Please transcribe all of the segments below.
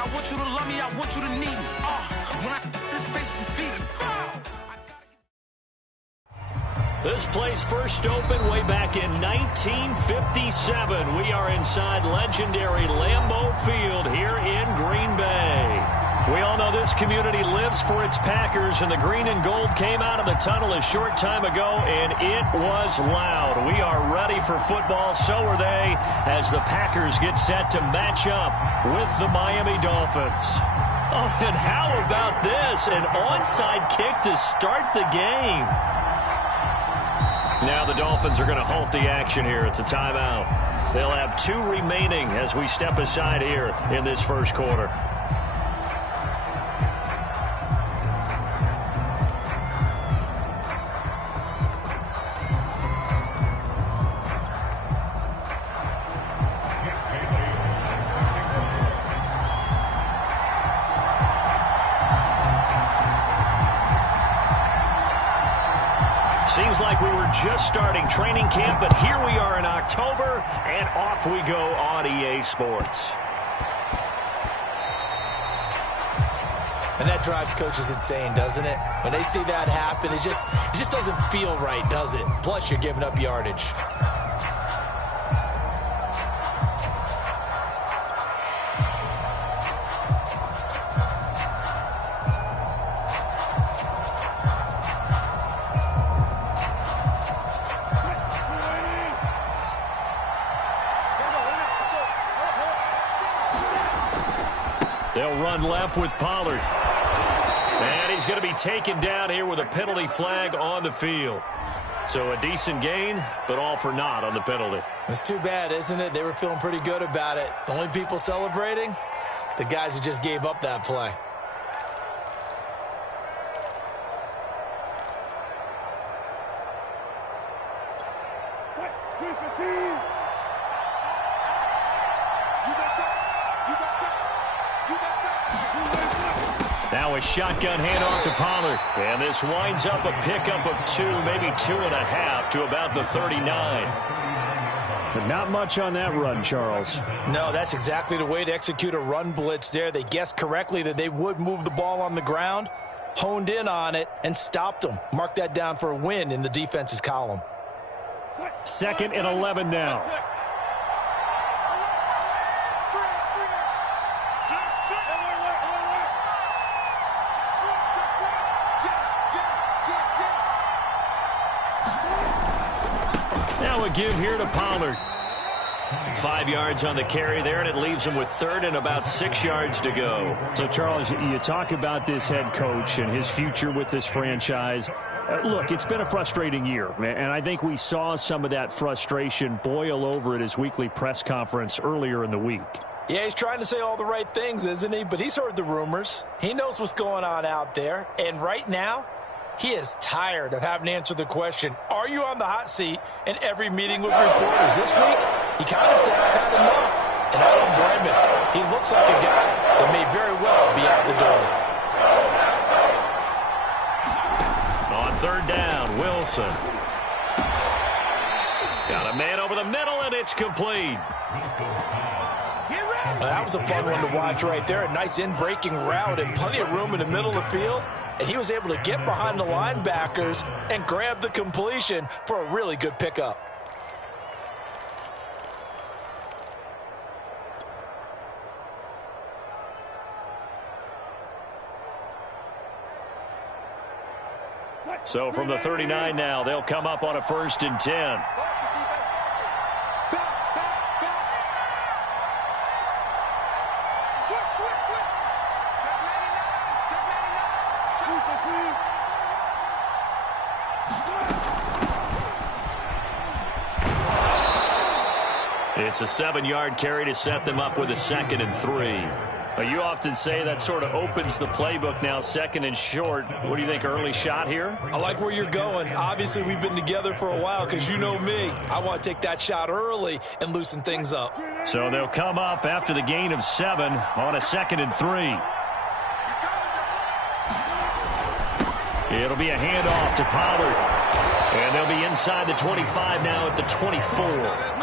I want you to love me, I want you to need me. When I this face is feedy. This place first opened way back in 1957. We are inside legendary Lambeau Field here in Green Bay. We all know this community lives for its Packers, and the green and gold came out of the tunnel a short time ago, and it was loud. We are ready for football, so are they, as the Packers get set to match up with the Miami Dolphins. Oh, and how about this? An onside kick to start the game. Now the Dolphins are going to halt the action here. It's a timeout. They'll have 2 remaining as we step aside here in this first quarter. Seems like we were just starting training camp, but here we are in October, and off we go on EA Sports. And that drives coaches insane, doesn't it? When they see that happen, it just doesn't feel right, does it? Plus, you're giving up yardage. They'll run left with Pollard. And he's going to be taken down here with a penalty flag on the field. So a decent gain, but all for naught on the penalty. It's too bad, isn't it? They were feeling pretty good about it. The only people celebrating, the guys who just gave up that play. Now a shotgun handoff to Pollard. And this winds up a pickup of 2, maybe 2.5 to about the 39. But not much on that run, Charles. No, that's exactly the way to execute a run blitz there. They guessed correctly that they would move the ball on the ground, honed in on it, and stopped them. Mark that down for a win in the defense's column. 2nd and 11 now. Now a give here to Pollard. 5 yards on the carry there, and it leaves him with 3rd and about 6 yards to go. So, Charles, you talk about this head coach and his future with this franchise. Look, it's been a frustrating year, and I think we saw some of that frustration boil over at his weekly press conference earlier in the week. Yeah, he's trying to say all the right things, isn't he? But he's heard the rumors. He knows what's going on out there. And right now, he is tired of having to answer the question, are you on the hot seat in every meeting with reporters? This week, he kind of said, I've had enough. And I don't blame him. He looks like a guy that may very well be out the door. On 3rd down, Wilson. Got a man over the middle, and it's complete. That was a fun one to watch right there. A nice in-breaking route and plenty of room in the middle of the field. And he was able to get behind the linebackers and grab the completion for a really good pickup. So from the 39 now, they'll come up on a 1st and 10. It's a 7-yard carry to set them up with a 2nd and 3. You often say that sort of opens the playbook now, 2nd and short. What do you think, early shot here? I like where you're going. Obviously, we've been together for a while because you know me. I want to take that shot early and loosen things up. So they'll come up after the gain of 7 on a 2nd and 3. It'll be a handoff to Pollard. And they'll be inside the 25 now at the 24.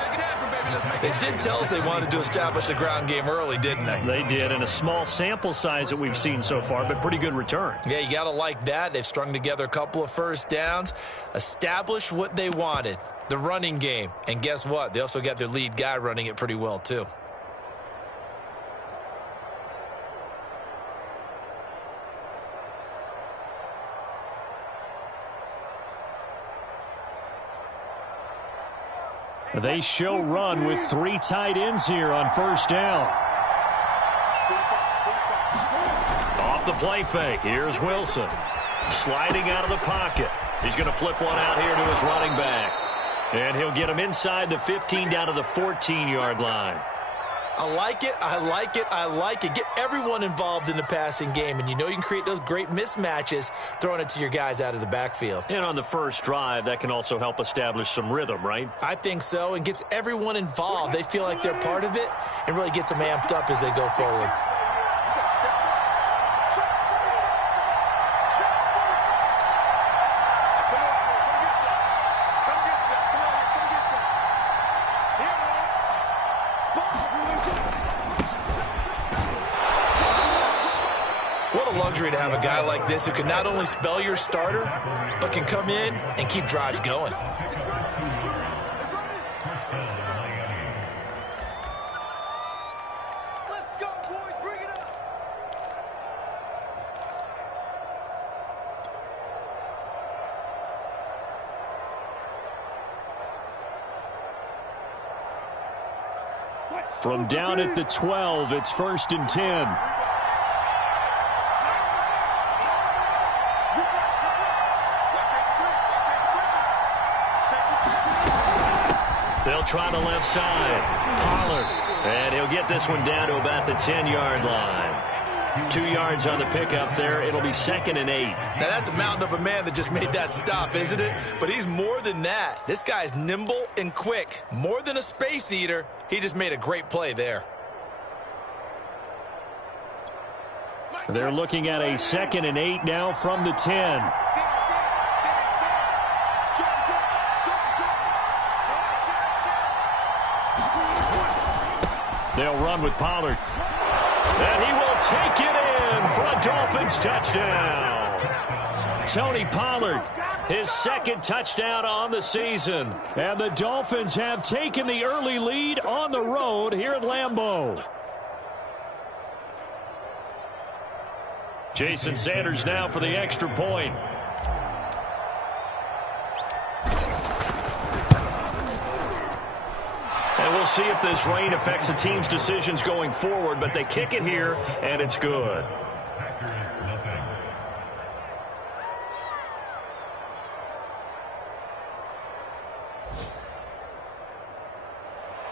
They did tell us they wanted to establish the ground game early, didn't they? They did, and a small sample size that we've seen so far, but pretty good return. Yeah, you got to like that. They've strung together a couple of first downs, established what they wanted, the running game. And guess what? They also got their lead guy running it pretty well, too. They show run with 3 tight ends here on first down. Off the play fake. Here's Wilson. Sliding out of the pocket. He's going to flip one out here to his running back. And he'll get him inside the 15 down to the 14-yard line. I like it, I like it, I like it. Get everyone involved in the passing game, and you know you can create those great mismatches throwing it to your guys out of the backfield. And on the first drive, that can also help establish some rhythm, right? I think so, and gets everyone involved. They feel like they're part of it and really gets them amped up as they go forward. To have a guy like this who can not only spell your starter, but can come in and keep drives going. Let's go, boys. Bring it up. From down at the 12, it's 1st and 10. They'll try the left side. Pollard. And he'll get this one down to about the 10-yard line. 2 yards on the pickup there. It'll be 2nd and 8. Now, that's a mountain of a man that just made that stop, isn't it? But he's more than that. This guy's nimble and quick. More than a space eater. He just made a great play there. They're looking at a 2nd and 8 now from the 10. They'll run with Pollard. And he will take it in for a Dolphins touchdown. Tony Pollard, his 2nd touchdown on the season. And the Dolphins have taken the early lead on the road here at Lambeau. Jason Sanders now for the extra point. And we'll see if this rain affects the team's decisions going forward, but they kick it here, and it's good.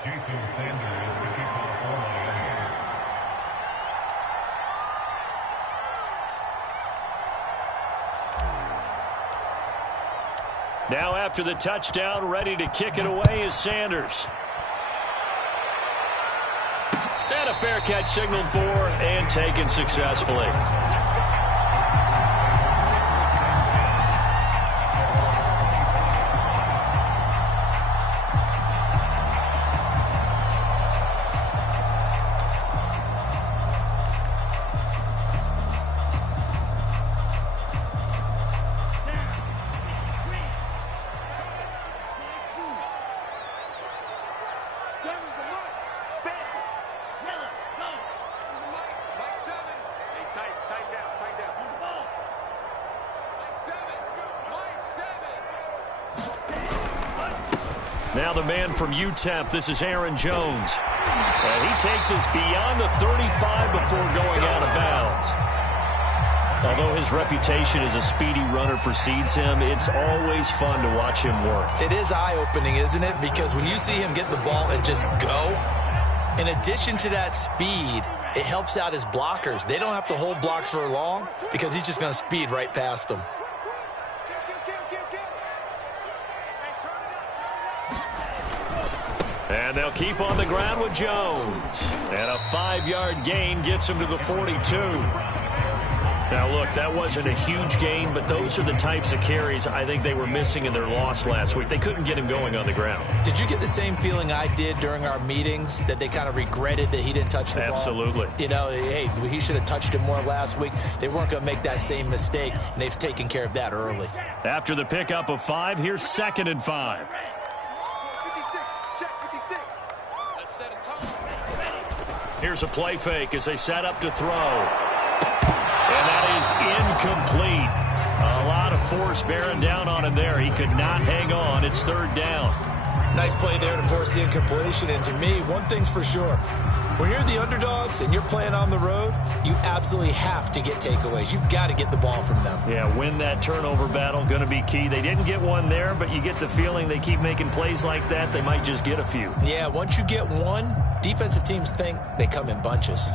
Jason Sanders, the kickoff for Miami. Now after the touchdown, ready to kick it away is Sanders. And a fair catch signaled for and taken successfully. Now the man from UTEP, this is Aaron Jones. And he takes us beyond the 35 before going out of bounds. Although his reputation as a speedy runner precedes him, it's always fun to watch him work. It is eye-opening, isn't it? Because when you see him get the ball and just go, in addition to that speed, it helps out his blockers. They don't have to hold blocks for long because he's just going to speed right past them. And they'll keep on the ground with Jones. And a 5-yard gain gets him to the 42. Now, look, that wasn't a huge gain, but those are the types of carries I think they were missing in their loss last week. They couldn't get him going on the ground. Did you get the same feeling I did during our meetings, that they kind of regretted that he didn't touch the ball? Absolutely. You know, hey, he should have touched it more last week. They weren't going to make that same mistake, and they've taken care of that early. After the pickup of 5, here's 2nd and 5. Here's a play fake as they set up to throw. And that is incomplete. A lot of force bearing down on him there. He could not hang on. It's 3rd down. Nice play there to force the incompletion. And to me, one thing's for sure. When you're the underdogs and you're playing on the road, you absolutely have to get takeaways. You've got to get the ball from them. Yeah, win that turnover battle, going to be key. They didn't get one there, but you get the feeling they keep making plays like that, they might just get a few. Yeah, once you get one, defensive teams think they come in bunches.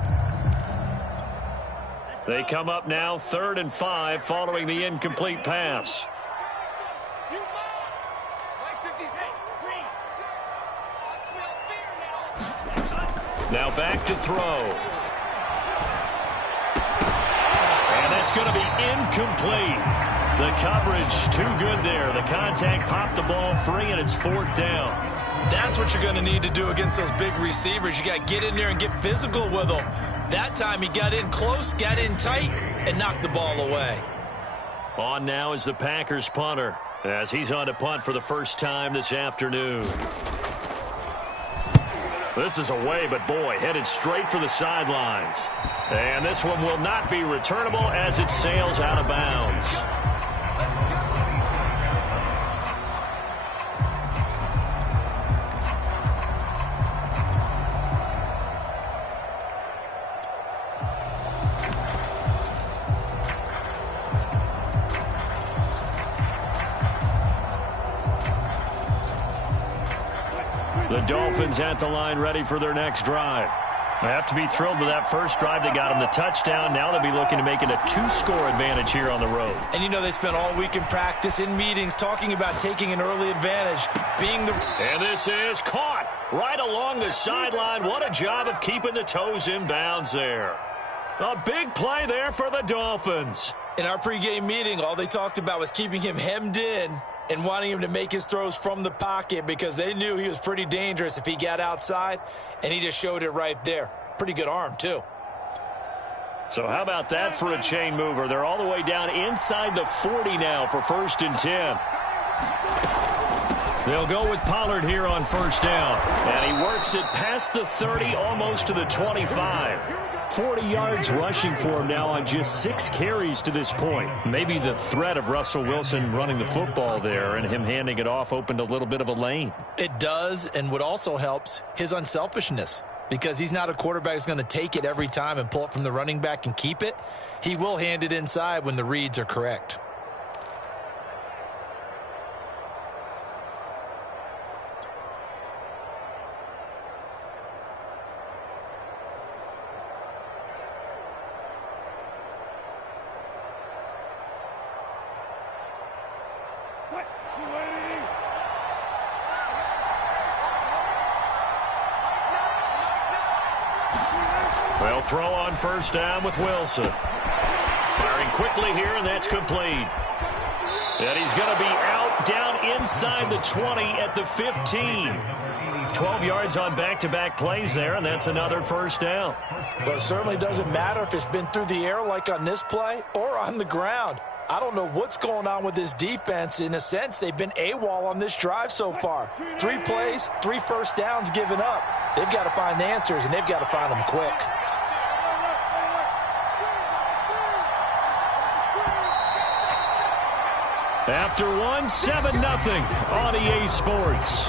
They come up now 3rd and 5 following the incomplete pass. Now back to throw. And that's going to be incomplete. The coverage too good there. The contact popped the ball free, and it's 4th down. That's what you're going to need to do against those big receivers. You got to get in there and get physical with them. That time he got in close, got in tight, and knocked the ball away. On now is the Packers punter, as he's on to punt for the first time this afternoon. This is away, but boy, headed straight for the sidelines. And this one will not be returnable as it sails out of bounds. The Dolphins at the line ready for their next drive. They have to be thrilled with that first drive. They got them the touchdown. Now they'll be looking to make it a 2-score advantage here on the road. And you know they spent all week in practice, in meetings, talking about taking an early advantage, being the... And this is caught right along the sideline. What a job of keeping the toes in bounds there. A big play there for the Dolphins. In our pregame meeting, all they talked about was keeping him hemmed in and wanting him to make his throws from the pocket because they knew he was pretty dangerous if he got outside, and he just showed it right there. Pretty good arm, too. So how about that for a chain mover? They're all the way down inside the 40 now for 1st and 10. They'll go with Pollard here on 1st down. And he works it past the 30, almost to the 25. 40 yards rushing for him now on just 6 carries to this point. Maybe the threat of Russell Wilson running the football there and him handing it off opened a little bit of a lane. It does, and what also helps, his unselfishness. Because he's not a quarterback who's going to take it every time and pull it from the running back and keep it. He will hand it inside when the reads are correct. They'll throw on 1st down with Wilson. Firing quickly here, and that's complete. And he's going to be out down inside the 20 at the 15. 12 yards on back-to-back plays there, and that's another 1st down. Well, it certainly doesn't matter if it's been through the air like on this play or on the ground. I don't know what's going on with this defense. In a sense, they've been AWOL on this drive so far. 3 plays, 3 1st downs given up. They've got to find the answers, and they've got to find them quick. After one, 7-0 on EA Sports.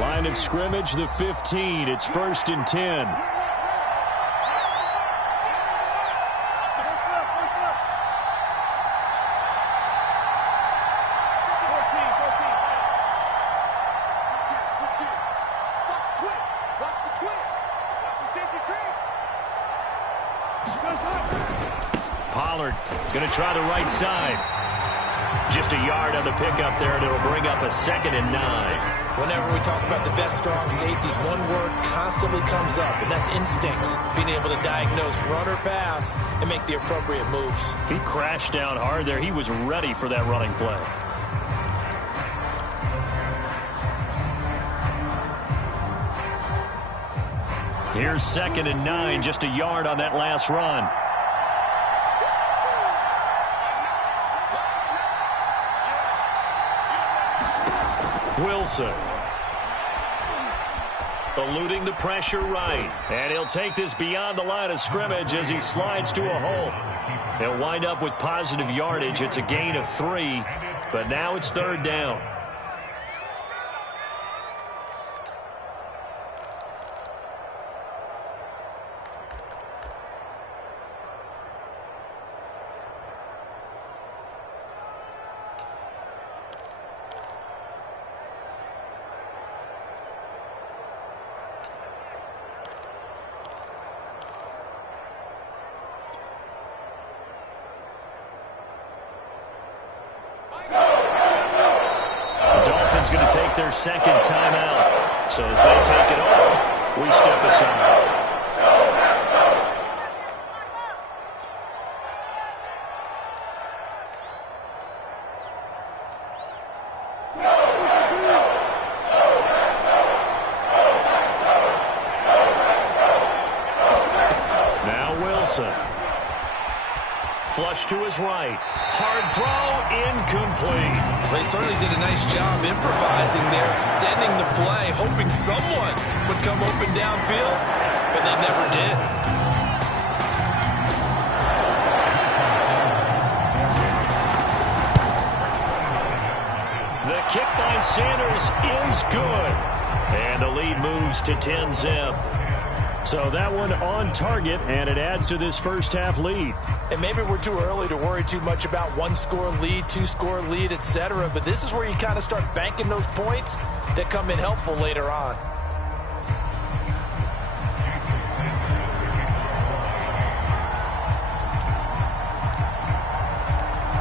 Line of scrimmage, the 15. It's 1st and 10. going to try the right side. Just a yard on the pickup there, and it'll bring up a 2nd and 9. Whenever we talk about the best strong safeties, one word constantly comes up, and that's instinct. Being able to diagnose run or pass and make the appropriate moves. He crashed down hard there. He was ready for that running play. Here's 2nd and 9, just a yard on that last run. Wilson. Eluding the pressure right. And he'll take this beyond the line of scrimmage as he slides to a hole. He'll wind up with positive yardage. It's a gain of 3, but now it's 3rd down. Going to take their 2nd timeout. So as they take it over, we step aside. Now Wilson. Flush to his right. Hard throw, incomplete. They certainly did a nice job improvising there, extending the play, hoping someone would come open downfield, but they never did. The kick by Sanders is good. And the lead moves to 10-zip. So that one on target, and it adds to this first half lead. And maybe we're too early to worry too much about 1-score lead, 2-score lead, etc. But this is where you kind of start banking those points that come in helpful later on.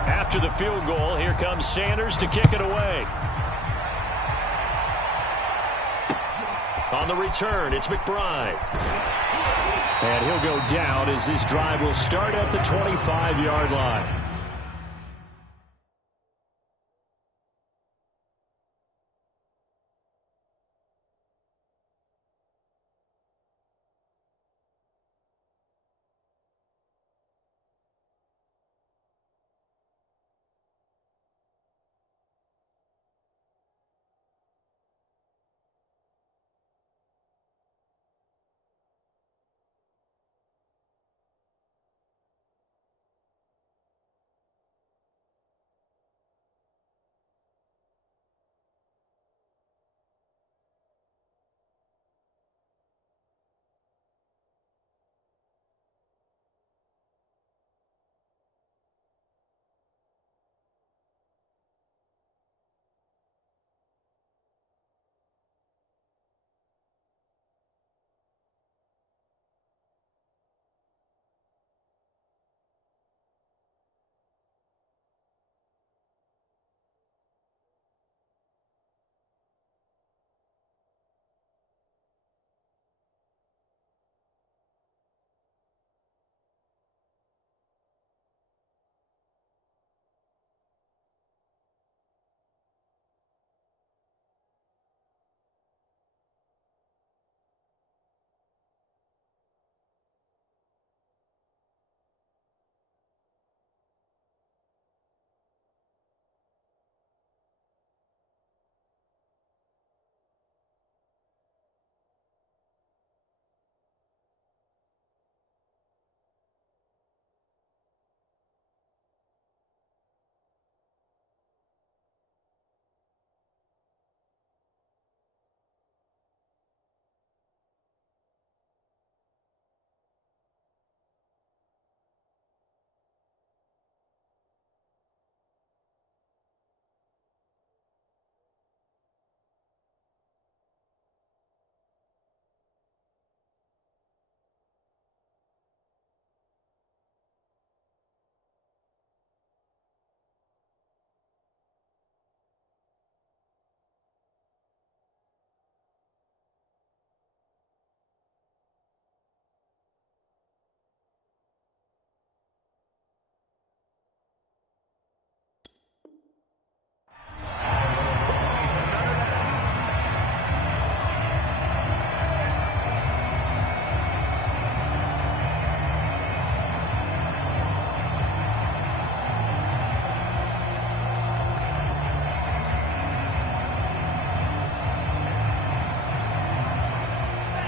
After the field goal, here comes Sanders to kick it away. On the return, it's McBride. And he'll go down as this drive will start at the 25-yard line.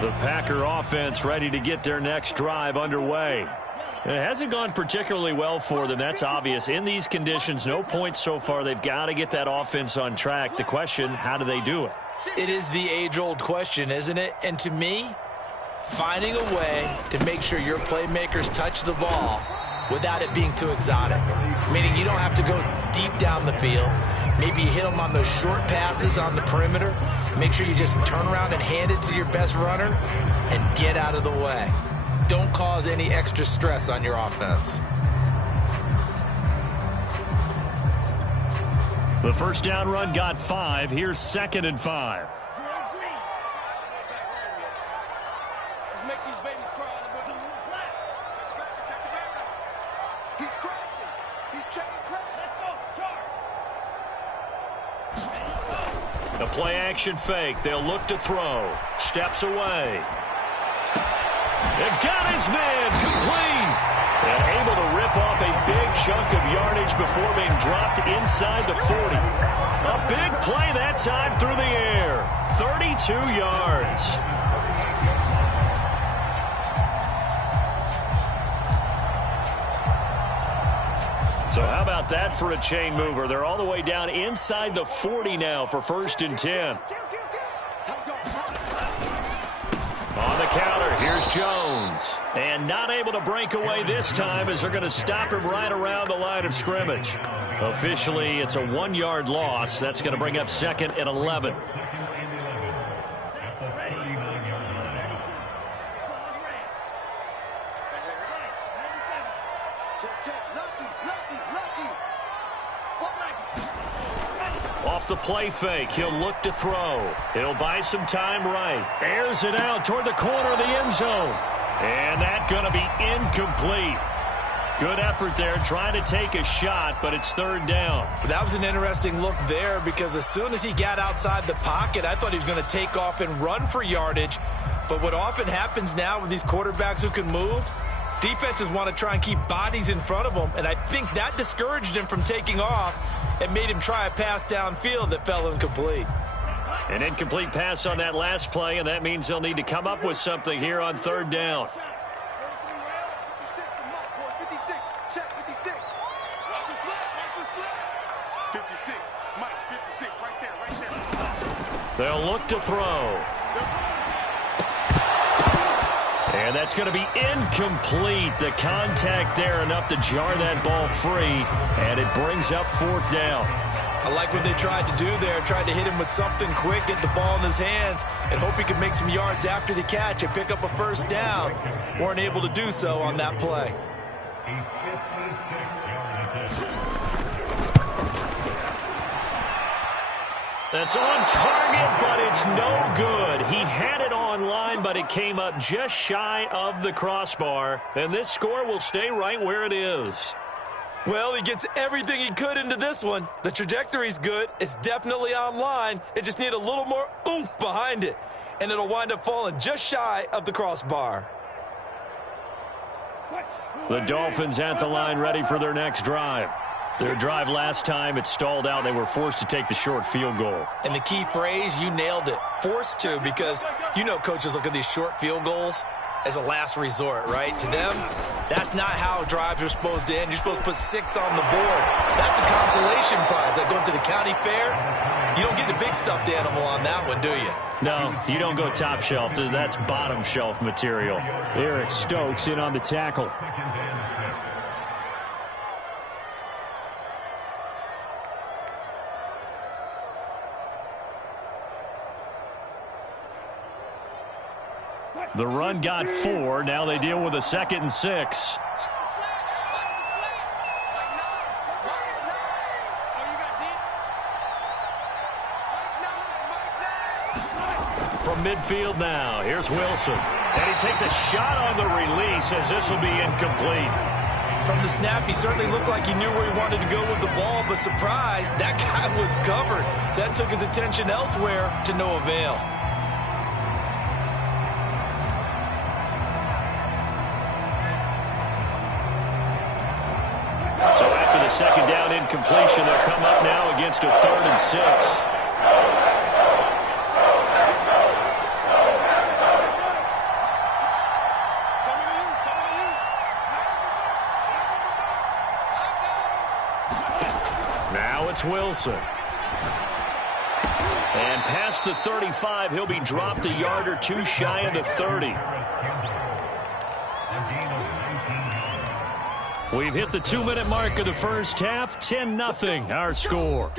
The Packer offense ready to get their next drive underway. It hasn't gone particularly well for them. That's obvious. In these conditions, no points so far. They've got to get that offense on track. The question, how do they do it? It is the age-old question, isn't it? And to me, finding a way to make sure your playmakers touch the ball without it being too exotic. Meaning you don't have to go deep down the field. Maybe you hit them on those short passes on the perimeter. Make sure you just turn around and hand it to your best runner and get out of the way. Don't cause any extra stress on your offense. The first down run got 5. Here's 2nd and 5. Let's make these babies cry. He's crashing. He's checking crash. Let's go. Charge. A play-action fake. They'll look to throw. Steps away. They got his man. Complete. And able to rip off a big chunk of yardage before being dropped inside the 40. A big play that time through the air. 32 yards. So how about that for a chain mover? They're all the way down inside the 40 now for 1st and 10. On the counter, here's Jones. And not able to break away this time as they're going to stop him right around the line of scrimmage. Officially, it's a 1-yard loss. That's going to bring up 2nd and 11. Off the play fake, he'll look to throw. He'll buy some time right. Airs it out toward the corner of the end zone. And that's going to be incomplete. Good effort there, trying to take a shot, but it's 3rd down. That was an interesting look there because as soon as he got outside the pocket, I thought he was going to take off and run for yardage. But what often happens now with these quarterbacks who can move, defenses want to try and keep bodies in front of them, and I think that discouraged him from taking off and made him try a pass downfield that fell incomplete. An incomplete pass on that last play, and that means they'll need to come up with something here on 3rd down. They'll look to throw. And that's going to be incomplete. The contact there enough to jar that ball free, and it brings up 4th down. I like what they tried to do there, tried to hit him with something quick, get the ball in his hands, and hope he could make some yards after the catch and pick up a 1st down. Weren't able to do so on that play. That's on target, but it's no good. He had it on line, but it came up just shy of the crossbar. And this score will stay right where it is. Well, he gets everything he could into this one. The trajectory's good. It's definitely on line. It just needs a little more oomph behind it. And it'll wind up falling just shy of the crossbar. The Dolphins at the line ready for their next drive. Their drive last time, it stalled out. They were forced to take the short field goal. And the key phrase, you nailed it, forced to, because you know coaches look at these short field goals as a last resort, right? To them, that's not how drives are supposed to end. You're supposed to put 6 on the board. That's a consolation prize. Like going to the county fair, you don't get the big stuffed animal on that one, do you? No, you don't go top shelf. That's bottom shelf material. Eric Stokes in on the tackle. The run got 4. Now they deal with a 2nd and 6. From midfield now, here's Wilson. And he takes a shot on the release as this will be incomplete. From the snap, he certainly looked like he knew where he wanted to go with the ball, but surprise, that guy was covered. So that took his attention elsewhere to no avail. So after the 2nd down incompletion, they'll come up now against a 3rd and 6. Wilson. And past the 35, he'll be dropped a yard or two shy of the 30. We've hit the 2-minute mark of the first half. 10-0 our score.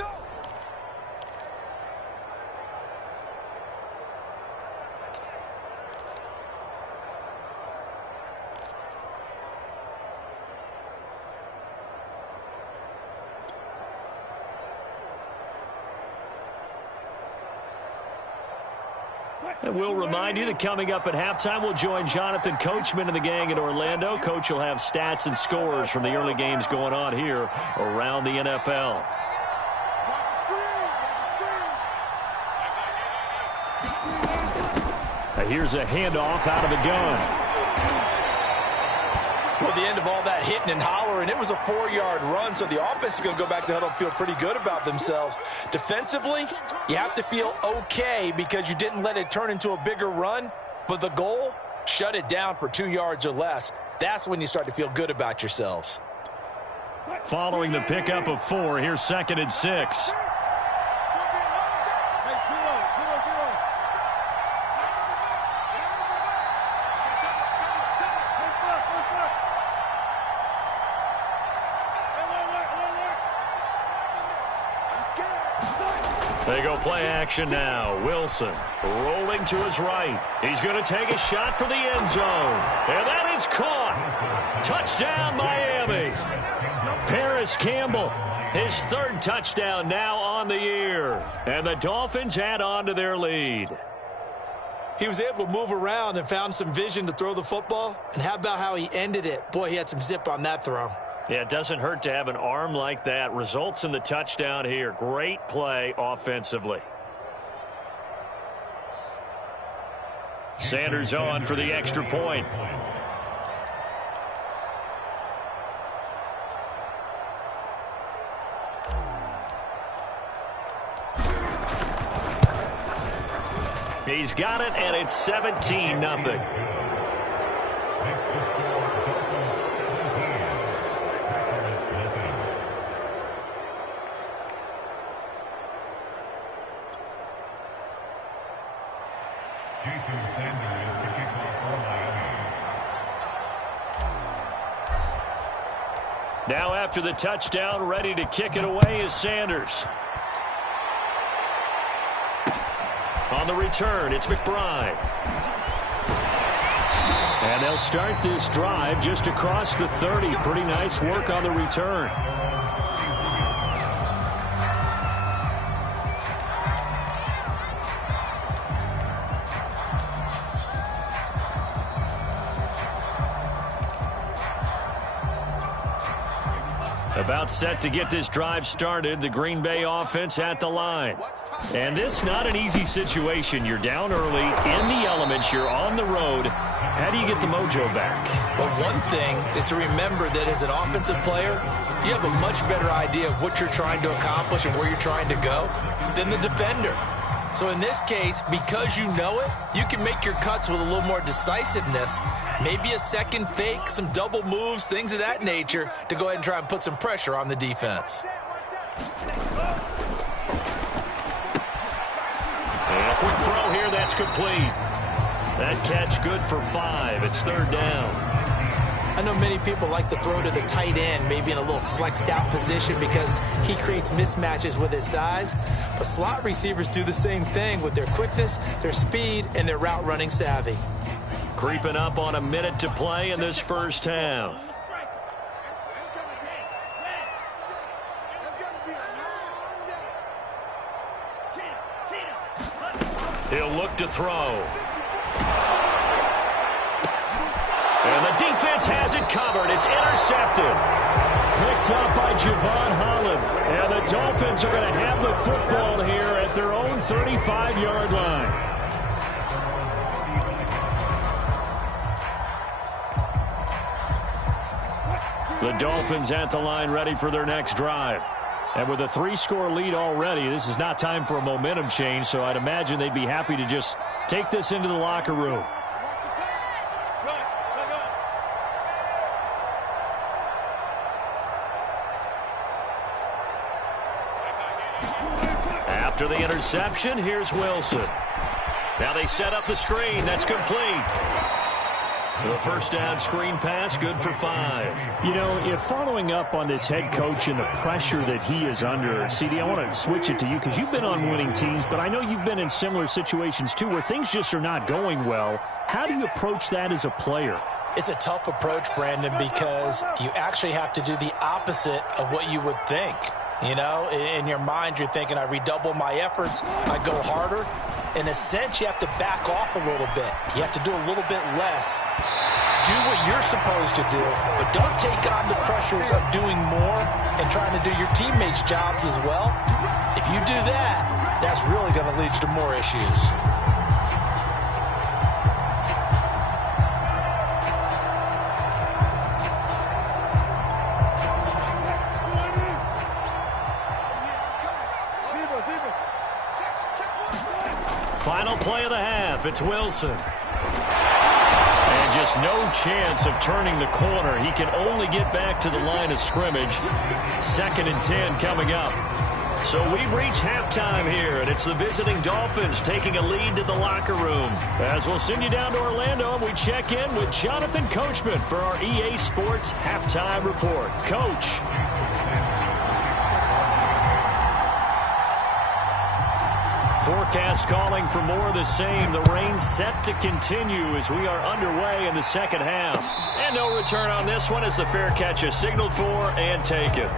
And we'll remind you that coming up at halftime, we'll join Jonathan Coachman and the gang in Orlando. Coach will have stats and scores from the early games going on here around the NFL. Here's a handoff out of the gun. Well, the end of all that hitting and hollering, it was a 4-yard run, so the offense is going to go back to the huddle and feel pretty good about themselves. Defensively, you have to feel okay because you didn't let it turn into a bigger run, but the goal, shut it down for 2 yards or less. That's when you start to feel good about yourselves. Following the pickup of 4, here's 2nd and 6. They go play action now. Wilson rolling to his right. He's going to take a shot for the end zone. And that is caught. Touchdown, Miami. Paris Campbell, his 3rd touchdown now on the year. And the Dolphins add on to their lead. He was able to move around and found some vision to throw the football. And how about how he ended it? Boy, he had some zip on that throw. Yeah, it doesn't hurt to have an arm like that. Results in the touchdown here. Great play offensively. Sanders on for the extra point. He's got it, and it's 17-0. Now after the touchdown, ready to kick it away is Sanders. On the return, it's McBride. And they'll start this drive just across the 30. Pretty nice work on the return. About set to get this drive started. The Green Bay offense at the line. And this not an easy situation. You're down early, in the elements, you're on the road. How do you get the mojo back? Well, one thing is to remember that as an offensive player, you have a much better idea of what you're trying to accomplish and where you're trying to go than the defender. So in this case, because you know it, you can make your cuts with a little more decisiveness, maybe a second fake, some double moves, things of that nature, to go ahead and try and put some pressure on the defense. And a quick throw here, that's complete. That catch good for 5. It's 3rd down. I know many people like to throw to the tight end, maybe in a little flexed out position because he creates mismatches with his size. But slot receivers do the same thing with their quickness, their speed, and their route running savvy. Creeping up on a minute to play in this first half. He'll look to throw. And the defense has it covered. It's intercepted. Picked up by Javon Holland. And the Dolphins are going to have the football here at their own 35-yard line. The Dolphins at the line ready for their next drive. And with a 3-score lead already, this is not time for a momentum change, so I'd imagine they'd be happy to just take this into the locker room. interception. Here's Wilson. Now they set up the screen. That's complete. The first down screen pass, good for 5. You know, if following up on this head coach and the pressure that he is under, CD, I want to switch it to you because you've been on winning teams, but I know you've been in similar situations too where things just are not going well. How do you approach that as a player? It's a tough approach, Brandon, because you actually have to do the opposite of what you would think. You know, in your mind, you're thinking, I redouble my efforts, I go harder. In a sense, you have to back off a little bit. You have to do a little bit less. Do what you're supposed to do, but don't take on the pressures of doing more and trying to do your teammates' jobs as well. If you do that, that's really going to lead you to more issues. Final play of the half. It's Wilson. And just no chance of turning the corner. He can only get back to the line of scrimmage. 2nd and 10 coming up. So we've reached halftime here, and it's the visiting Dolphins taking a lead to the locker room. As we'll send you down to Orlando, and we check in with Jonathan Coachman for our EA Sports Halftime Report. Coach. Forecast calling for more of the same. The rain set to continue as we are underway in the second half. And no return on this one as the fair catch is signaled for and taken.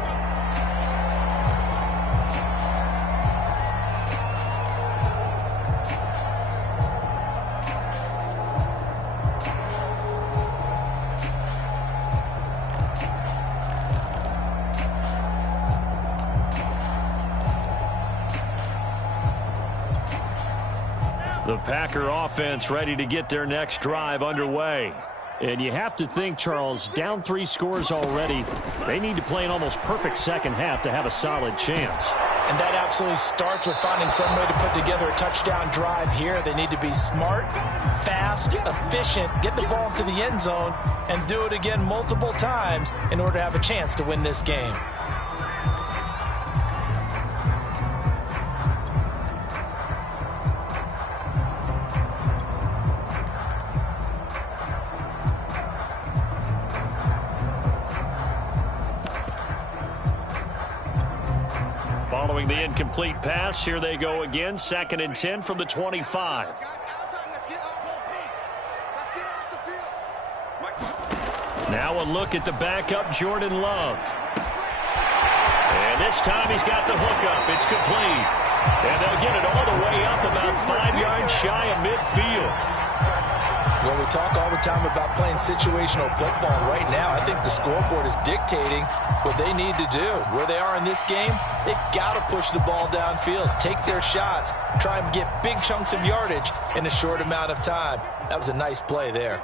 The Packer offense ready to get their next drive underway. And you have to think, Charles, down 3 scores already. They need to play an almost perfect second half to have a solid chance. And that absolutely starts with finding some way to put together a touchdown drive here. They need to be smart, fast, efficient, get the ball to the end zone, and do it again multiple times in order to have a chance to win this game. Following the incomplete pass, here they go again. 2nd and 10 from the 25. Now a look at the backup, Jordan Love. And this time he's got the hookup. It's complete. And they'll get it all the way up about 5 yards shy of midfield. Well, we talk all the time about playing situational football. Right now, I think the scoreboard is dictating what they need to do. Where they are in this game, they've got to push the ball downfield, take their shots, try and get big chunks of yardage in a short amount of time. That was a nice play there.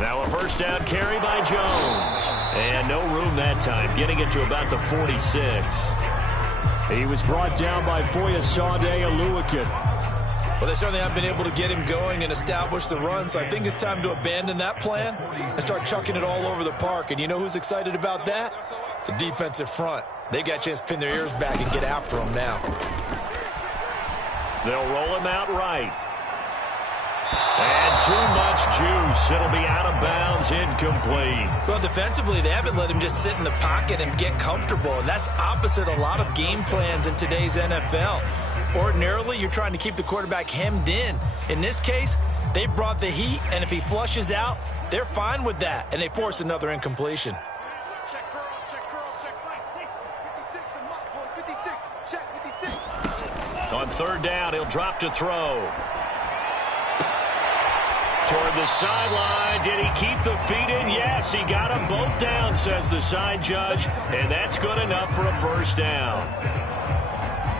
Now a first down carry by Jones. And no room that time, getting it to about the 46. He was brought down by Foyesade Oluwakin. Well, they certainly have been able to get him going and establish the run, so I think it's time to abandon that plan and start chucking it all over the park. And you know who's excited about that? The defensive front. They got a chance to pin their ears back and get after him now. They'll roll him out right. And too much juice. It'll be out of bounds, incomplete. Well, defensively, they haven't let him just sit in the pocket and get comfortable, and that's opposite a lot of game plans in today's NFL. Ordinarily, you're trying to keep the quarterback hemmed in. In this case, they brought the heat, and if he flushes out, they're fine with that, and they force another incompletion. Check curls, check curls, check right. 56, the muck, boys, 56, check 56. On 3rd down, he'll drop to throw. Toward the sideline. Did he keep the feet in? Yes, he got them both down, says the side judge, and that's good enough for a first down.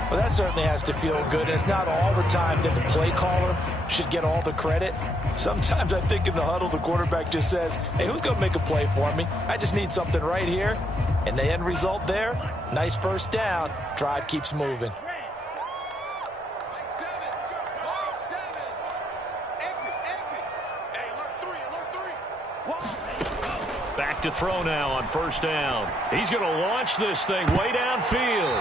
Well, that certainly has to feel good. And it's not all the time that the play caller should get all the credit. Sometimes I think in the huddle, the quarterback just says, hey, who's going to make a play for me? I just need something right here. And the end result there, nice first down. Drive keeps moving. Exit, exit. Back to throw now on first down. He's going to launch this thing way downfield.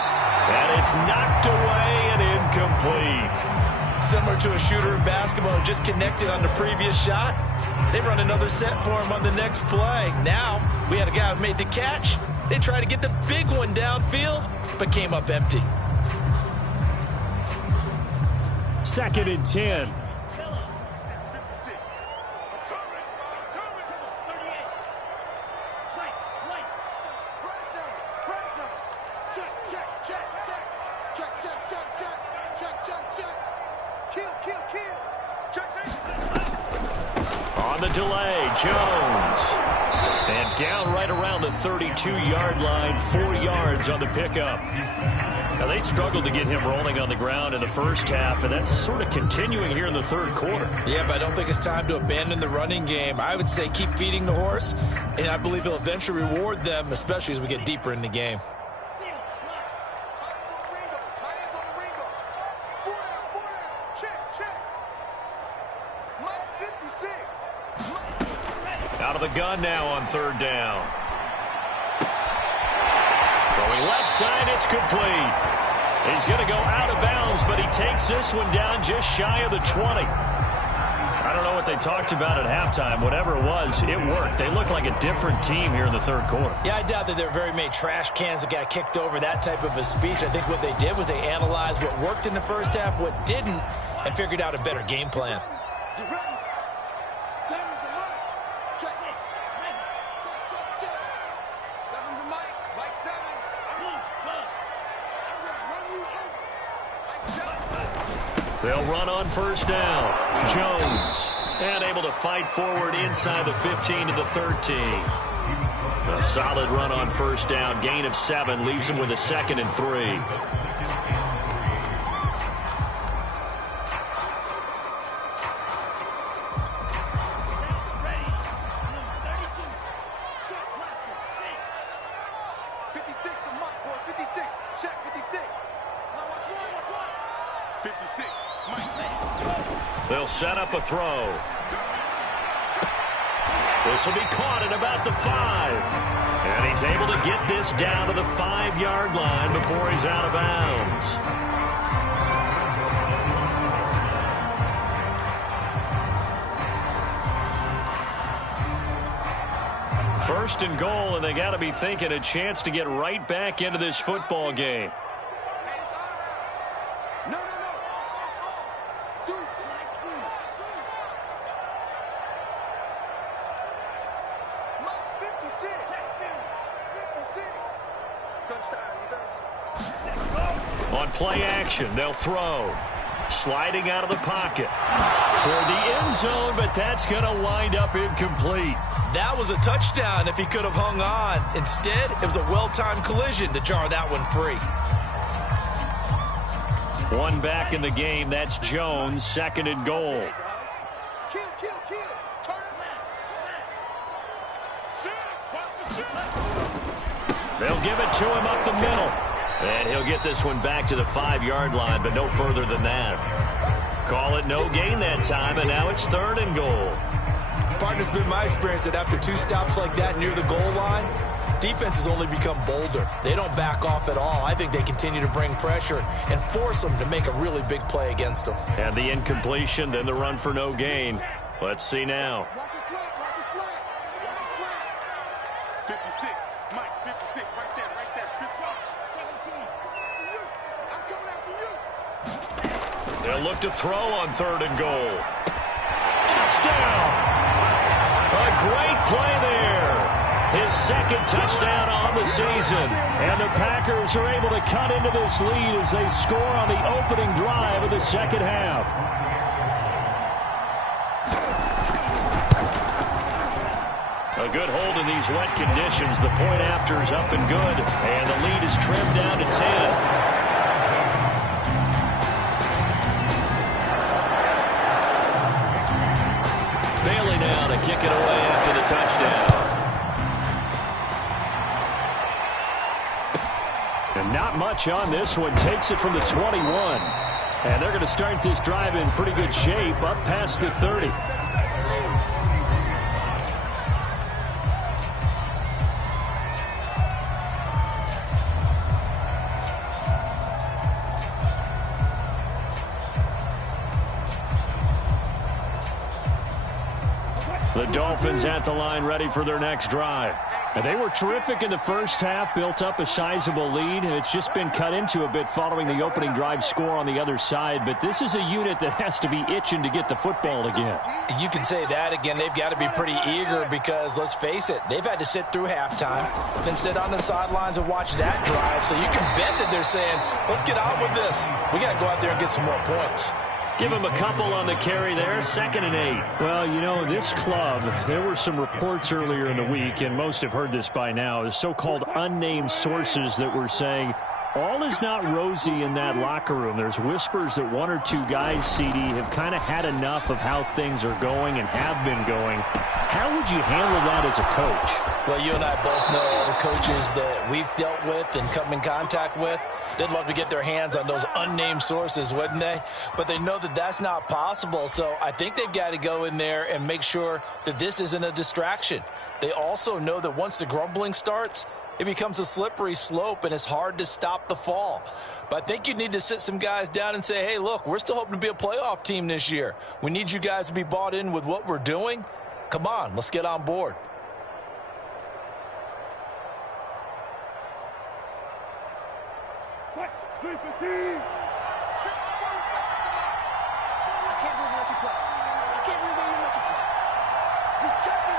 And it's knocked away and incomplete. Similar to a shooter in basketball who just connected on the previous shot. They run another set for him on the next play. Now, we had a guy who made the catch. They tried to get the big one downfield, but came up empty. 2nd and 10. On the delay, Jones. And down right around the 32-yard line, 4 yards on the pickup. Now, they struggled to get him rolling on the ground in the first half, and that's sort of continuing here in the third quarter. Yeah, but I don't think it's time to abandon the running game. I would say keep feeding the horse, and I believe he'll eventually reward them, especially as we get deeper in the game. Out of the gun now on third down. Throwing left side, it's complete. He's going to go out of bounds, but he takes this one down just shy of the 20. I don't know what they talked about at halftime. Whatever it was, it worked. They look like a different team here in the third quarter. Yeah, I doubt that there were very many trash cans that got kicked over, that type of a speech. I think what they did was they analyzed what worked in the first half, what didn't, and figured out a better game plan. They'll run on first down. Jones, and able to fight forward inside the 15 to the 13. A solid run on first down. Gain of 7 leaves him with a 2nd and 3. They'll set up a throw. This will be caught at about the 5. And he's able to get this down to the 5-yard line before he's out of bounds. First and goal, and they got to be thinking a chance to get right back into this football game. On play action, they'll throw. Sliding out of the pocket toward the end zone, but that's going to wind up incomplete. That was a touchdown if he could have hung on. Instead, it was a well-timed collision to jar that one free. One back in the game. That's Jones, 2nd and goal. They'll give it to him up the middle. And he'll get this one back to the 5-yard line, but no further than that. Call it no gain that time, and now it's 3rd and goal. Partner, it's been my experience that after 2 stops like that near the goal line, defenses only become bolder. They don't back off at all. I think they continue to bring pressure and force them to make a really big play against them. And the incompletion, then the run for no gain. Let's see now. Watch the slap, watch the slap. Watch the slap. 56, Mike, 56, right there, right there. Good job. 17. I'm coming after you. They'll look to throw on 3rd and goal. Touchdown! A great play there. His 2nd touchdown on the season. And the Packers are able to cut into this lead as they score on the opening drive of the 2nd half. A good hold in these wet conditions. The point after is up and good. And the lead is trimmed down to 10. Bailey now to kick it away after the touchdown. And not much on this one. Takes it from the 21. And they're going to start this drive in pretty good shape up past the 30. The Dolphins at the line ready for their next drive. And they were terrific in the first half, built up a sizable lead. It's just been cut into a bit following the opening drive score on the other side. But this is a unit that has to be itching to get the football again. You can say that again. They've got to be pretty eager because, let's face it, they've had to sit through halftime, then sit on the sidelines and watch that drive. So you can bet that they're saying, let's get on with this. We got to go out there and get some more points. Give him a couple on the carry there, 2nd and 8. Well, you know, this club, there were some reports earlier in the week, and most have heard this by now, the so-called unnamed sources that were saying all is not rosy in that locker room. There's whispers that 1 or 2 guys, CD, have kind of had enough of how things are going and have been going. How would you handle that as a coach? Well, you and I both know all the coaches that we've dealt with and come in contact with. They'd love to get their hands on those unnamed sources, wouldn't they? But they know that that's not possible, so I think they've got to go in there and make sure that this isn't a distraction. They also know that once the grumbling starts, it becomes a slippery slope, and it's hard to stop the fall. But I think you need to sit some guys down and say, hey, look, we're still hoping to be a playoff team this year. We need you guys to be bought in with what we're doing. Come on, let's get on board. I can't believe he let you play. I can't believe they even let you play. He's checking.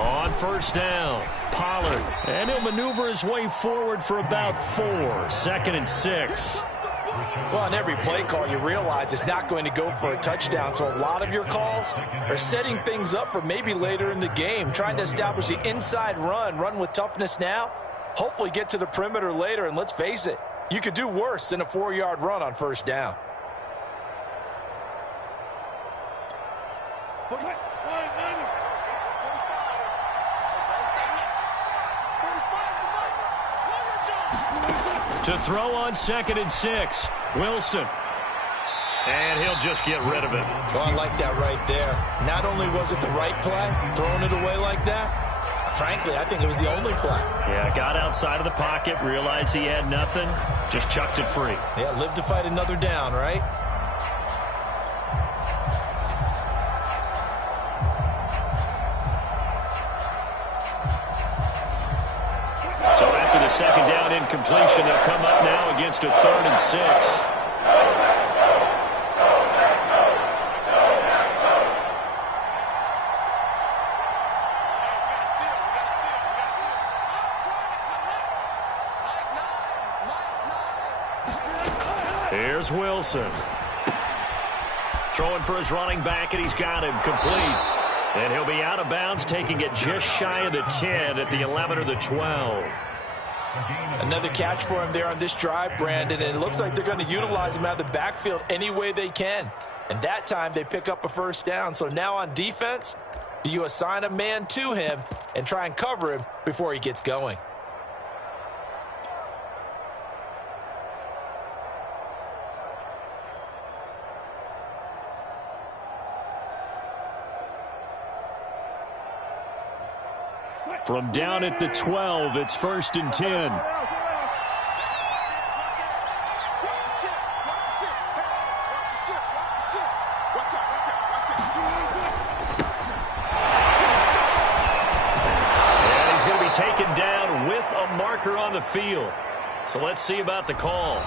On first down, Pollard. And he'll maneuver his way forward for about 4. 2nd and 6. Well, on every play call, you realize it's not going to go for a touchdown. So a lot of your calls are setting things up for maybe later in the game, trying to establish the inside run with toughness now. Hopefully get to the perimeter later, and let's face it, you could do worse than a 4-yard run on first down. To throw on 2nd and 6, Wilson. And he'll just get rid of it. Well, I like that right there. Not only was it the right play, throwing it away like that, frankly, I think it was the only play. Yeah, got outside of the pocket, realized he had nothing, just chucked it free. Yeah, live to fight another down, right? So after the 2nd down incompletion, they'll come up now against a 3rd and 6. Here's Wilson. Throwing for his running back, and he's got him complete. And he'll be out of bounds, taking it just shy of the 10 at the 11 or the 12. Another catch for him there on this drive, Brandon, and it looks like they're going to utilize him out of the backfield any way they can. And that time they pick up a first down. So now on defense, do you assign a man to him and try and cover him before he gets going? From down at the 12, it's 1st and 10. And he's going to be taken down with a marker on the field. So let's see about the call.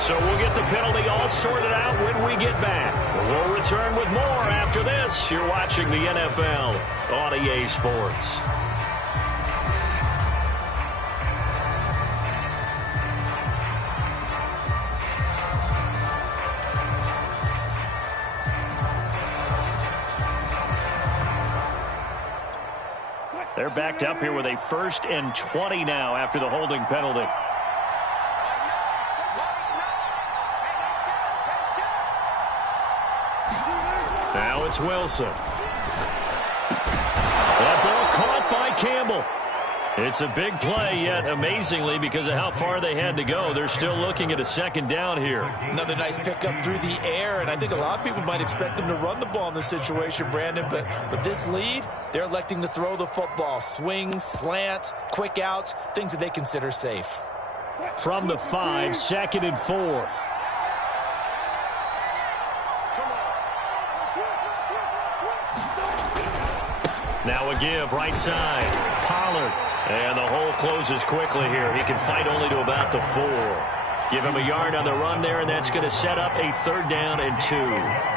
So we'll get the penalty all sorted out when we get back. We'll return with more after this. You're watching the NFL on EA Sports. They're backed up here with a 1st and 20 now after the holding penalty. Now it's Wilson. That ball caught by Campbell. It's a big play, yet amazingly, because of how far they had to go, they're still looking at a 2nd down here. Another nice pickup through the air, and I think a lot of people might expect them to run the ball in this situation, Brandon, but with this lead, they're electing to throw the football. Swings, slants, quick outs, things that they consider safe. From the 5, 2nd and 4. Now a give, right side. Pollard. And the hole closes quickly here. He can fight only to about the 4. Give him a yard on the run there, and that's going to set up a 3rd down and 2.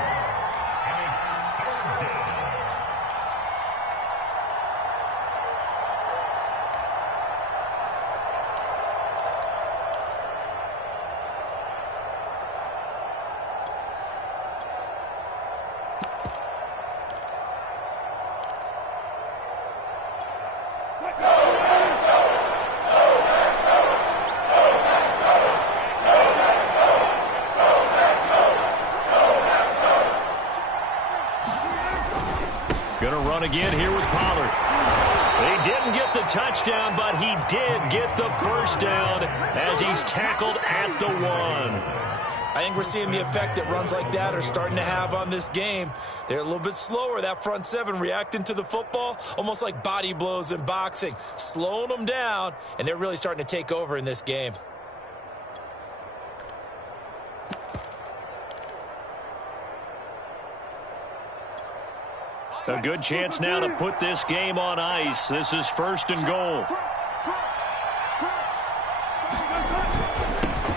Again here with Pollard. He didn't get the touchdown, but he did get the 1st down as he's tackled at the 1. I think we're seeing the effect that runs like that are starting to have on this game. They're a little bit slower, that front 7, reacting to the football, almost like body blows in boxing, slowing them down, and they're really starting to take over in this game. A good chance now to put this game on ice. This is 1st and goal.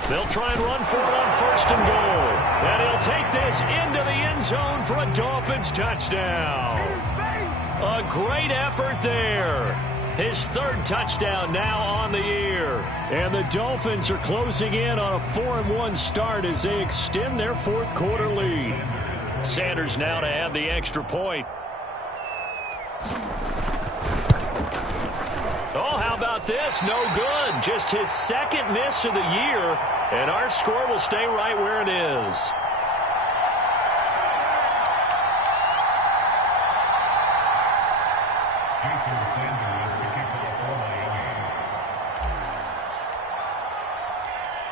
They'll try and run for it on 1st and goal. And he'll take this into the end zone for a Dolphins touchdown. A great effort there. His 3rd touchdown now on the year. And the Dolphins are closing in on a 4-1 start as they extend their 4th quarter lead. Sanders now to have the extra point. Oh, how about this? No good. Just his 2nd miss of the year, and our score will stay right where it is.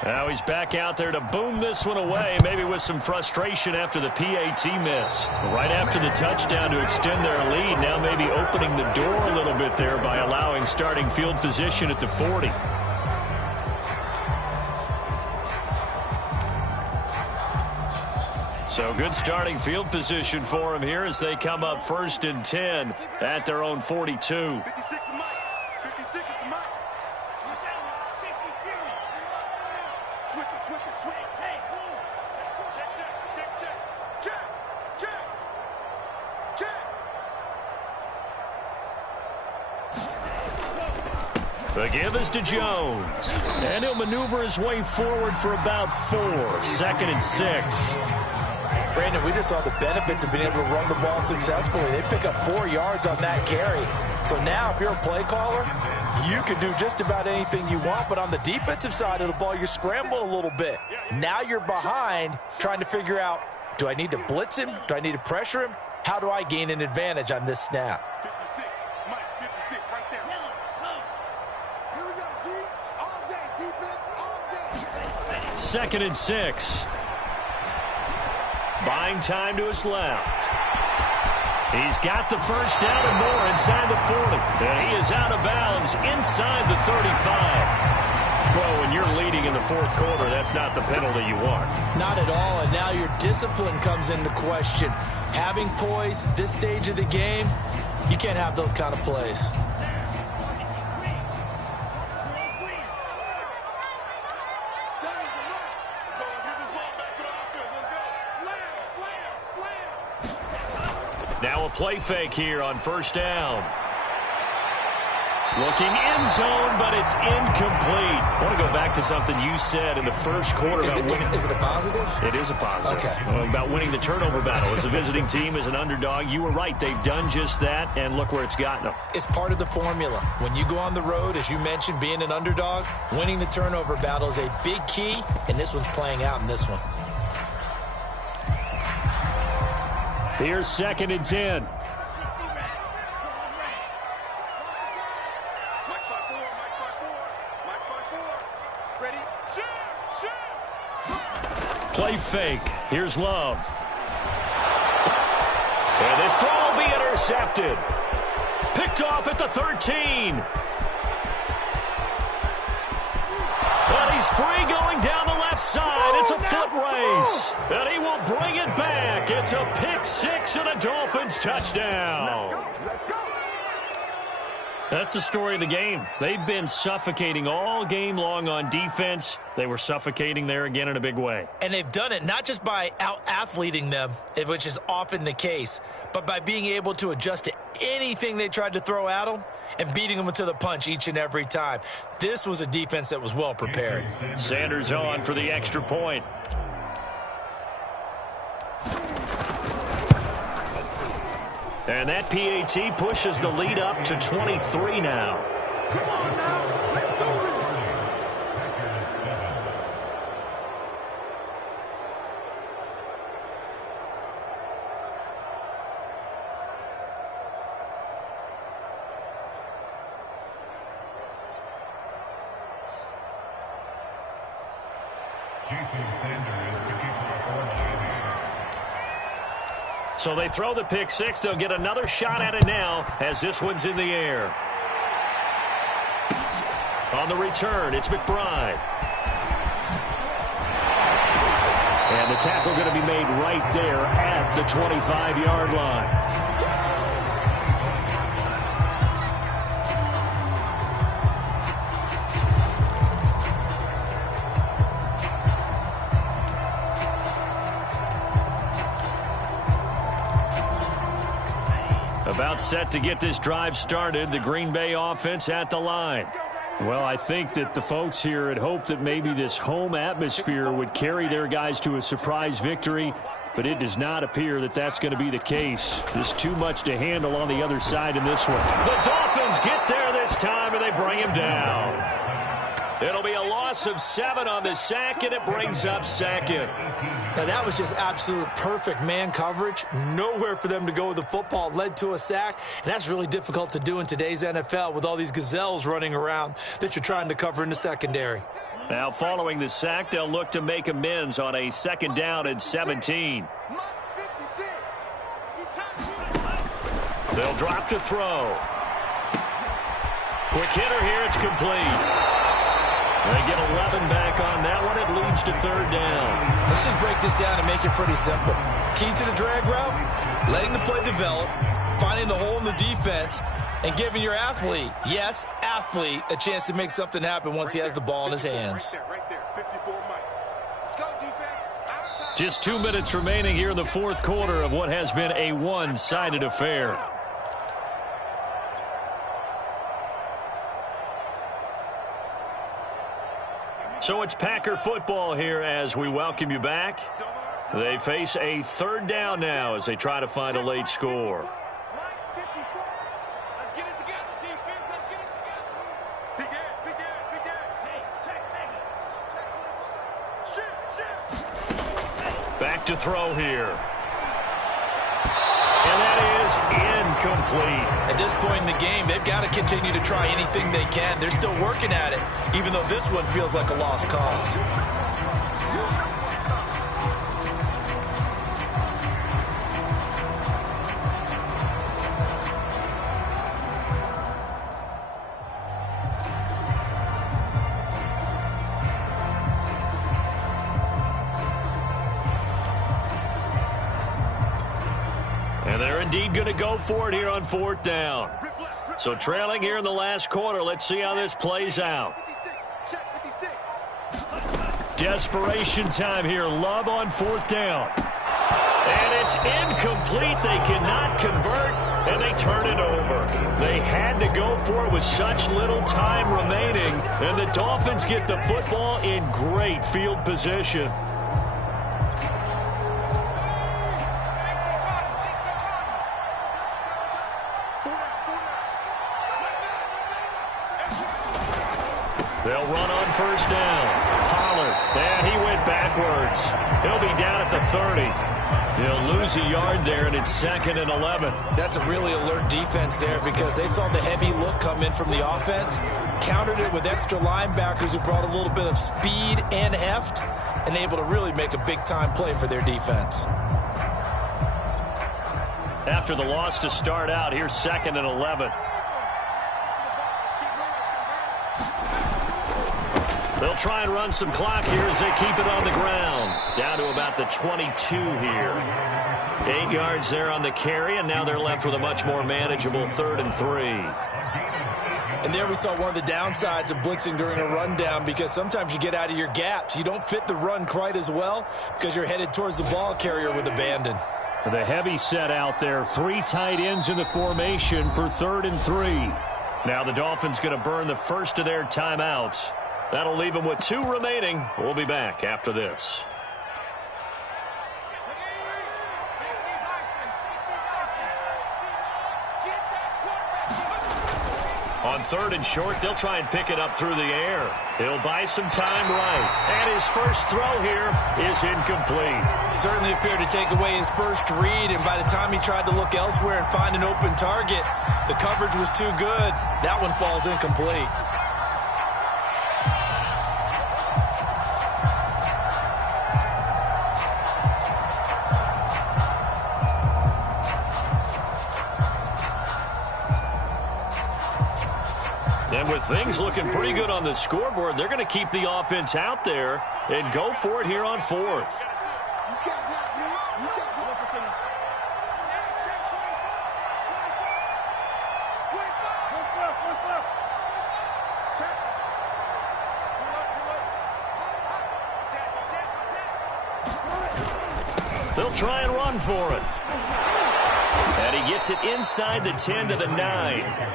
Now he's back out there to boom this one away, maybe with some frustration after the PAT miss. Right after the touchdown to extend their lead, now maybe opening the door a little bit there by allowing starting field position at the 40. So good starting field position for him here as they come up 1st and 10 at their own 42. The give is to Jones. And he'll maneuver his way forward for about 4. 2nd and 6. Brandon, we just saw the benefits of being able to run the ball successfully. They pick up 4 yards on that carry. So now if you're a play caller, you can do just about anything you want. But on the defensive side of the ball, you're scrambling a little bit. Now you're behind trying to figure out, do I need to blitz him? Do I need to pressure him? How do I gain an advantage on this snap? 56, Mike, 56, right there. Here we go, D. All day, defense, all day. 2nd and 6. Buying time to his left. He's got the 1st down and more inside the 40. And he is out of bounds inside the 35. Well, when you're leading in the 4th quarter, that's not the penalty you want. Not at all, and now your discipline comes into question. Having poise this stage of the game, you can't have those kind of plays. Now a play fake here on 1st down. Looking end zone, but it's incomplete. I want to go back to something you said in the 1st quarter. Is it a positive? It is a positive. Okay. About winning the turnover battle. As a visiting team, as an underdog, you were right. They've done just that, and look where it's gotten them. It's part of the formula. When you go on the road, as you mentioned, being an underdog, winning the turnover battle is a big key, and this one's playing out in this one. Here's 2nd and 10. Play fake. Here's Love. And this throw will be intercepted. Picked off at the 13. And he's free going down the left side. It's a foot race. And he will bring it back. It's a pick 6 and a Dolphins touchdown. That's the story of the game. They've been suffocating all game long on defense. They were suffocating there again in a big way. And they've done it not just by out-athleting them, which is often the case, but by being able to adjust to anything they tried to throw at them and beating them to the punch each and every time. This was a defense that was well prepared. Sanders on for the extra point. And that PAT pushes the lead up to 23 now. Come on now, let's do it. So they throw the pick six. They'll get another shot at it now as this one's in the air. On the return, it's McBride. And the tackle going to be made right there at the 25-yard line. About set to get this drive started. The Green Bay offense at the line. Well, I think that the folks here had hoped that maybe this home atmosphere would carry their guys to a surprise victory, but it does not appear that that's going to be the case. There's too much to handle on the other side in this one. The Dolphins get there this time, and they bring him down. It'll be a loss of 7 on the sack, and it brings up second. Now, that was just absolute perfect man coverage. Nowhere for them to go with the football. It led to a sack, and that's really difficult to do in today's NFL with all these gazelles running around that you're trying to cover in the secondary. Now, following the sack, they'll look to make amends on a 2nd down and 17. They'll drop to throw. Quick hitter here, it's complete. They get 11 back on that one. It leads to 3rd down. Let's just break this down and make it pretty simple. Key to the drag route, letting the play develop, finding the hole in the defense, and giving your athlete, yes, athlete, a chance to make something happen once he has the ball in his hands. Right there, 54 Mike. Let's go, defense. Just 2 minutes remaining here in the 4th quarter of what has been a one-sided affair. So it's Packer football here as we welcome you back. They face a 3rd down now as they try to find a late score. Let's get it together, defense. Let's get it together. Big Ed. Hey, check, Back to throw here. And that is incomplete. At this point in the game, they've got to continue to try anything they can. They're still working at it, even though this one feels like a lost cause. And they're indeed going to go for it here on 4th down. So trailing here in the last quarter. Let's see how this plays out. Desperation time here. Love on 4th down. And it's incomplete. They cannot convert, and they turn it over. They had to go for it with such little time remaining, and the Dolphins get the football in great field position. They'll run on 1st down. Pollard, and he went backwards. He'll be down at the 30. He'll lose a yard there, and it's 2nd and 11. That's a really alert defense there because they saw the heavy look come in from the offense, countered it with extra linebackers who brought a little bit of speed and heft, and able to really make a big-time play for their defense. After the loss to start out, here's 2nd and 11. They'll try and run some clock here as they keep it on the ground. Down to about the 22 here. 8 yards there on the carry, and now they're left with a much more manageable 3rd and 3. And there we saw one of the downsides of blitzing during a rundown, because sometimes you get out of your gaps. You don't fit the run quite as well because you're headed towards the ball carrier with abandon. The heavy set out there. 3 tight ends in the formation for 3rd and 3. Now the Dolphins going to burn the first of their timeouts. That'll leave them with 2 remaining. We'll be back after this. On 3rd and short, they'll try and pick it up through the air. He'll buy some time right. And his first throw here is incomplete. Certainly appeared to take away his first read, and by the time he tried to look elsewhere and find an open target, the coverage was too good. That one falls incomplete. And with things looking pretty good on the scoreboard, they're going to keep the offense out there and go for it here on 4th. They'll try and run for it. And he gets it inside the 10 to the 9.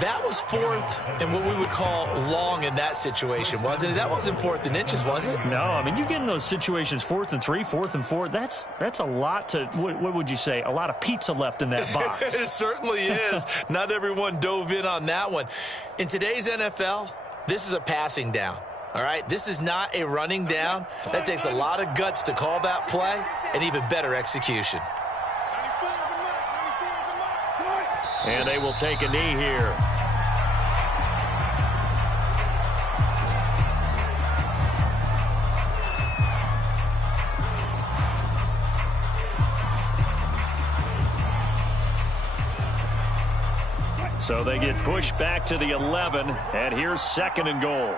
That was 4th and what we would call long in that situation, wasn't it? That wasn't 4th and inches, was it? No, I mean, you get in those situations 4th and 3, 4th and 4. That's a lot to, what would you say, a lot of pizza left in that box. It certainly is. Not everyone dove in on that one. In today's NFL, this is a passing down. All right, this is not a running down. That takes a lot of guts to call that play, and even better execution. And they will take a knee here. So they get pushed back to the 11, and here's 2nd and goal.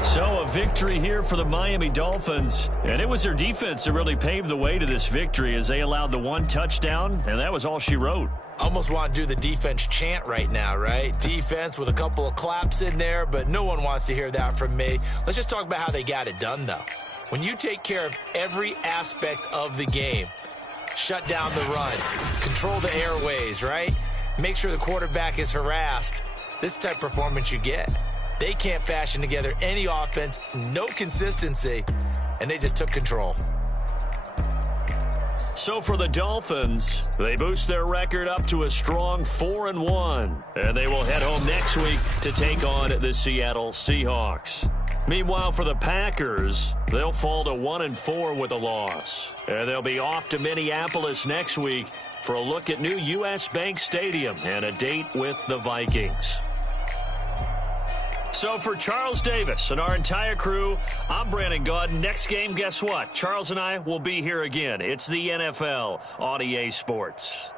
So a victory here for the Miami Dolphins, and it was their defense that really paved the way to this victory as they allowed the 1 touchdown, and that was all she wrote. Almost want to do the defense chant right now, right? Defense with a couple of claps in there, but no one wants to hear that from me. Let's just talk about how they got it done, though. When you take care of every aspect of the game, shut down the run, control the airways, right? Make sure the quarterback is harassed. This type of performance you get. They can't fashion together any offense, no consistency, and they just took control. So for the Dolphins, they boost their record up to a strong 4-1, and they will head home next week to take on the Seattle Seahawks. Meanwhile, for the Packers, they'll fall to 1-4 with a loss, and they'll be off to Minneapolis next week for a look at new U.S. Bank Stadium and a date with the Vikings. So for Charles Davis and our entire crew, I'm Brandon Gaudin. Next game, guess what? Charles and I will be here again. It's the NFL on EA Sports.